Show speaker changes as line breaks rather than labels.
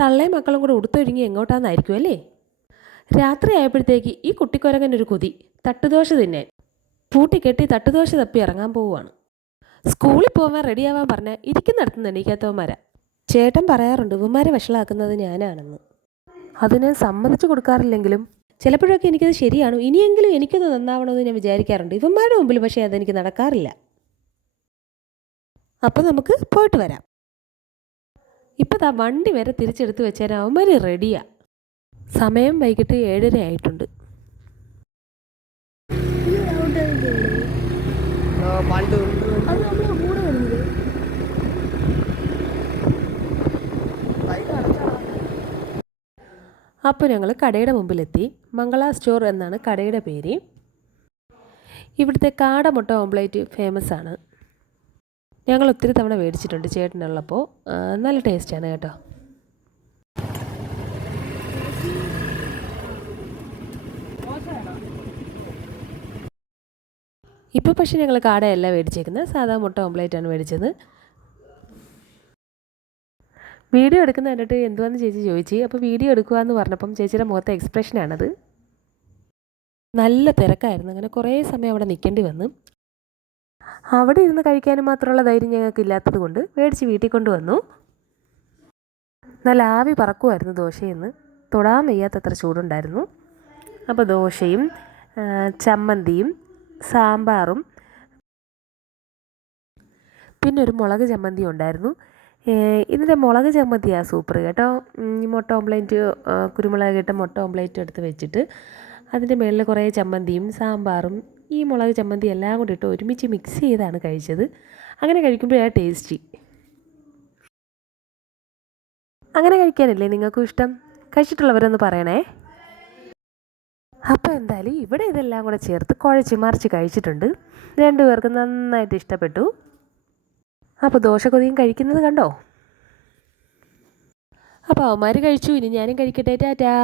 തള്ളയും മക്കളും കൂടെ ഉടുത്തൊരുങ്ങി എങ്ങോട്ടാന്നായിരിക്കും അല്ലേ? രാത്രി ആയപ്പോഴത്തേക്ക് ഈ കുട്ടിക്കൊരങ്ങനൊരു കുതി തട്ടുദോശ തിന്നാൻ. പൂട്ടിക്കെട്ടി തട്ടുദോശ തപ്പി ഇറങ്ങാൻ പോവുകയാണ്. സ്കൂളിൽ പോകാൻ റെഡിയാവാൻ പറഞ്ഞാൽ ഇരിക്കുന്നിടത്ത് നിന്ന് എണീക്കാത്തവന്മാരാ. ചേട്ടൻ പറയാറുണ്ട് ഇവന്മാരെ വഷളാക്കുന്നത് ഞാനാണെന്ന്. അത് ഞാൻ സമ്മതിച്ചു കൊടുക്കാറില്ലെങ്കിലും ചിലപ്പോഴൊക്കെ എനിക്കത് ശരിയാണ്. ഇനിയെങ്കിലും എനിക്കൊന്ന് നന്നാവണമെന്ന് ഞാൻ വിചാരിക്കാറുണ്ട്. ഇവന്മാരുടെ മുമ്പിൽ പക്ഷേ അതെനിക്ക് നടക്കാറില്ല. അപ്പോൾ നമുക്ക് പോയിട്ട് വരാം. ഇപ്പോൾ ആ വണ്ടി വരെ തിരിച്ചെടുത്ത് വെച്ചാൽ അവന്മാർ റെഡിയാ സമയം വൈകിട്ട് ഏഴര ആയിട്ടുണ്ട്. അപ്പോൾ ഞങ്ങൾ കടയുടെ മുമ്പിലെത്തി. മംഗള സ്റ്റോർ എന്നാണ് കടയുടെ പേര്. ഇവിടുത്തെ കാടമുട്ട ഓംപ്ലേറ്റ് ഫേമസ് ആണ്. ഞങ്ങൾ ഒത്തിരി തവണ മേടിച്ചിട്ടുണ്ട് ചേട്ടനുള്ളപ്പോൾ. നല്ല ടേസ്റ്റാണ് കേട്ടോ. ഇപ്പോൾ പക്ഷേ ഞങ്ങൾ കാടയല്ല മേടിച്ചേക്കുന്നത്. സാധാ മുട്ട ഓംപ്ലേറ്റാണ് മേടിച്ചത്. വീഡിയോ എടുക്കുന്ന കണ്ടിട്ട് എന്തുവാന്ന് ചേച്ചി ചോദിച്ചു. അപ്പോൾ വീഡിയോ എടുക്കുക എന്ന് പറഞ്ഞപ്പം ചേച്ചിയുടെ മുഖത്തെ എക്സ്പ്രഷനാണത് നല്ല തിരക്കായിരുന്നു. അങ്ങനെ കുറേ സമയം അവിടെ നിൽക്കേണ്ടി വന്നു. അവിടെ ഇരുന്ന് കഴിക്കാനും മാത്രമുള്ള ധൈര്യം ഞങ്ങൾക്ക് ഇല്ലാത്തത് കൊണ്ട് മേടിച്ച് വീട്ടിൽ കൊണ്ടുവന്നു. നല്ല ആവി പറക്കുമായിരുന്നു ദോശയെന്ന്. തൊടാൻ വയ്യാത്തത്ര ചൂടുണ്ടായിരുന്നു. അപ്പോൾ ദോശയും ചമ്മന്തിയും സാമ്പാറും പിന്നെ ഒരു മുളക് ചമ്മന്തി ഉണ്ടായിരുന്നു. ഇതിന്റെ മുളക് ചമ്മന്തിയാണ് സൂപ്പർ കേട്ടോ. ഈ മുട്ട ഓംപ്ലേറ്റ് കുരുമുളക് ഇട്ട മുട്ട ഓംപ്ലേറ്റ് എടുത്ത് വെച്ചിട്ട് അതിന്റെ മുകളിൽ കുറേ ചമ്മന്തിയും സാമ്പാറും ഈ മുളക് ചമ്മന്തി എല്ലാം കൂടി ഇട്ട് ഒരുമിച്ച് മിക്സ് ചെയ്താണ് കഴിച്ചത്. അങ്ങനെ കഴിക്കുമ്പോൾ കഴിക്കുമ്പോഴാണ് ടേസ്റ്റി അങ്ങനെ കഴിക്കാനല്ലേ നിങ്ങൾക്കും ഇഷ്ടം? കഴിച്ചിട്ടുള്ളവരൊന്ന് പറയണേ. അപ്പോൾ എന്തായാലും ഇവിടെ ഇതെല്ലാം കൂടെ ചേർത്ത് കുഴച്ച് മറിച്ച് കഴിച്ചിട്ടുണ്ട്. രണ്ടുപേർക്കും നന്നായിട്ട് ഇഷ്ടപ്പെട്ടു. അപ്പോൾ ദോശ കൊതിയും കഴിക്കുന്നത് കണ്ടോ? അപ്പോൾ അവന്മാർ കഴിച്ചു ഇനി ഞാനും കഴിക്കട്ടെ. ടാറ്റാ.